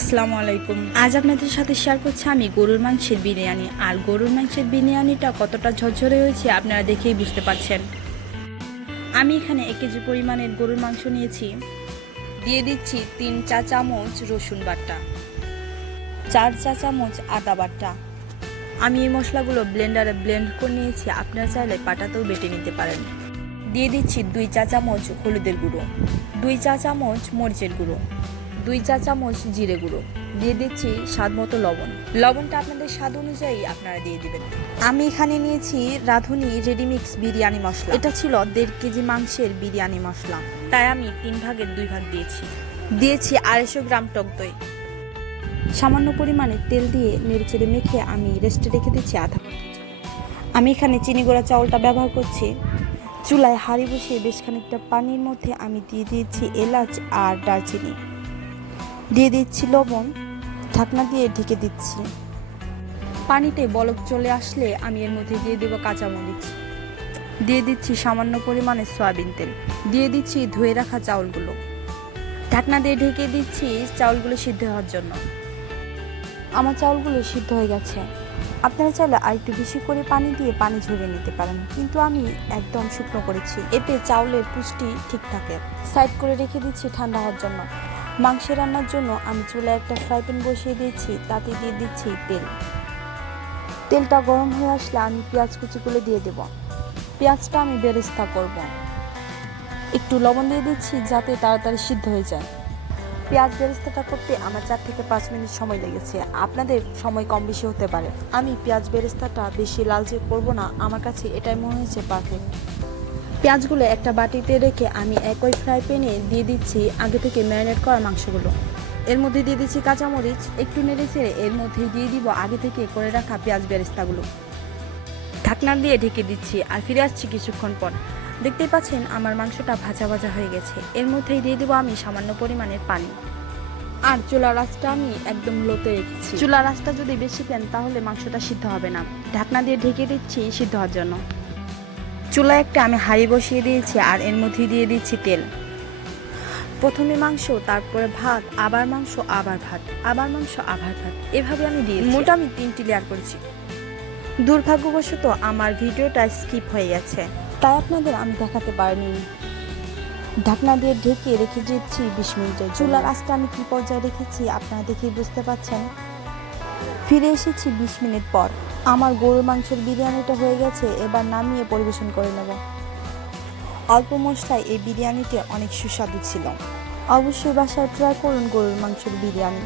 আসসালামু আলাইকুম। আজ আপনাদের সাথে শেয়ার করছি আমি গরুর মাংসের বিরিয়ানি। আর গরুর মাংসের বিরিয়ানিটা কতটা ঝরঝরে হয়েছে আপনারা দেখেই বুঝতে পারছেন। আমি এখানে এক কেজি পরিমাণের গরুর মাংস নিয়েছি। দিয়ে দিচ্ছি তিন চা চামচ রসুন বাটা, চার চা চামচ আদা বাটা। আমি এই মশলাগুলো ব্লেন্ডারে ব্লেন্ড করে নিয়েছি। আপনারা চাইলে পাটাতেও বেটে নিতে পারেন। দিয়ে দিচ্ছি দুই চা চামচ হলুদের গুঁড়ো, দুই চা চামচ মরিচের গুঁড়ো। দুই চা চামচ জিরে গুঁড়ো। দিয়ে দিচ্ছি স্বাদ মতো লবণ। লবণটা আপনাদের স্বাদ অনুযায়ী আপনারা দিয়ে দিবেন। আমি এখানে নিয়েছি রাঁধুনি রেডিমিক্স বিরিয়ানি মশলা। এটা ছিল দেড় কেজি মাংসের বিরিয়ানি মশলা। তাই আমি তিন ভাগের দুই ভাগ দিয়েছি। দিয়েছি আড়াইশো গ্রাম টক দই। সামান্য পরিমাণে তেল দিয়ে নেড়েচেড়ে মেখে আমি রেস্টে রেখে দিচ্ছি আধা আমি এখানে চিনি গুঁড়া চাউলটা ব্যবহার করছি। চুলায় হাঁড়ি বসিয়ে বেশ খানিকটা পানির মধ্যে আমি দিয়ে দিয়েছি এলাচ আর দারচিনি। দিয়ে দিচ্ছি লবণ ঢাকনা দিয়ে ঢেকে দিচ্ছি। পানিতে বলক চলে আসলে আমি এর মধ্যে দিয়ে দেবো কাঁচামরিচ। দিয়ে দিচ্ছি সামান্য পরিমাণে সয়াবিন তেল। দিয়ে দিচ্ছি ধুয়ে রাখা চাউলগুলো। ঢাকনা দিয়ে ঢেকে দিচ্ছি চাউলগুলো সিদ্ধ হওয়ার জন্য। আমার চাউলগুলো সিদ্ধ হয়ে গেছে। আপনারা চাইলে আর একটু বেশি করে পানি দিয়ে পানি ঝরিয়ে নিতে পারেন কিন্তু আমি একদম শুকনো করেছি। এতে চাউলের পুষ্টি ঠিক থাকে। সাইড করে রেখে দিচ্ছি ঠান্ডা হওয়ার জন্য। মাংস রান্নার জন্য আমি চুলায় একটা ফ্রাই প্যান বসিয়ে দিয়েছি, তাতে দিয়ে দিচ্ছি তেল। তেলটা গরম হয়ে আসলে আমি পেঁয়াজ কুচিগুলো দিয়ে দেব। পেঁয়াজটা আমি বেরেস্তা করব। একটু লবণ দিয়ে দিচ্ছি যাতে তাড়াতাড়ি সিদ্ধ হয়ে যায়। পেঁয়াজ বেরেস্তাটা করতে আমার চার থেকে পাঁচ মিনিট সময় লেগেছে। আপনাদের সময় কম বেশি হতে পারে। আমি পেঁয়াজ বেরেস্তাটা বেশি লালচে করব না। আমার কাছে এটাই মনে হয়েছে পারফেক্ট পেঁয়াজগুলো একটা বাটিতে রেখে আমি একই ফ্রাই প্যানে দিয়ে দিচ্ছি আগে থেকে ম্যারিনেট করা মাংসগুলো। এর মধ্যে দিয়ে দিচ্ছি কাঁচামরিচ, একটু নেড়ে ছেড়ে এর মধ্যে দিয়ে দিব আগে থেকে করে রাখা পেঁয়াজ বেরেস্তাগুলো। ঢাকনা দিয়ে ঢেকে দিচ্ছি আর ফিরে আসছি কিছুক্ষণ পর। দেখতেই পাচ্ছেন আমার মাংসটা ভাজা ভাজা হয়ে গেছে। এর মধ্যেই দিয়ে দেবো আমি সামান্য পরিমাণের পানি। আর চুলা রাসটা আমি একদম লোতে রেখেছি। চুলা রাসটা যদি বেশি পেন তাহলে মাংসটা সিদ্ধ হবে না। ঢাকনা দিয়ে ঢেকে দিচ্ছি সিদ্ধ হওয়ার জন্য। চুলায় একটা আমি হাঁড়ি বসিয়ে দিয়েছি আর এর মধ্যে দিয়ে দিচ্ছি তেল। প্রথমে মাংস, তারপরে ভাত, আবার মাংস, আবার ভাত, আবার মাংস, আবার ভাত। এভাবে আমি দিয়ে মোট আমি তিনটি লেয়ার করেছি। দুর্ভাগ্যবশত আমার ভিডিওটা স্কিপ হয়ে গেছে। তাই আপনাদের আমি দেখাতে পারিনি। ঢাকনা দিয়ে ঢেকে রেখে দিচ্ছি বিশ মিনিটে চুলার আঁচটা আমি কী পর্যায়ে রেখেছি আপনারা দেখেই বুঝতে পারছেন ফিরে এসেছি বিশ মিনিট পর। আমার গরুর মাংসের বিরিয়ানিটা হয়ে গেছে, এবার নামিয়ে পরিবেশন করে নেব। অল্প মশলায় এই বিরিয়ানিটি অনেক সুস্বাদু ছিল। অবশ্যই বাসায় ট্রাই করুন গরুর মাংসের বিরিয়ানি।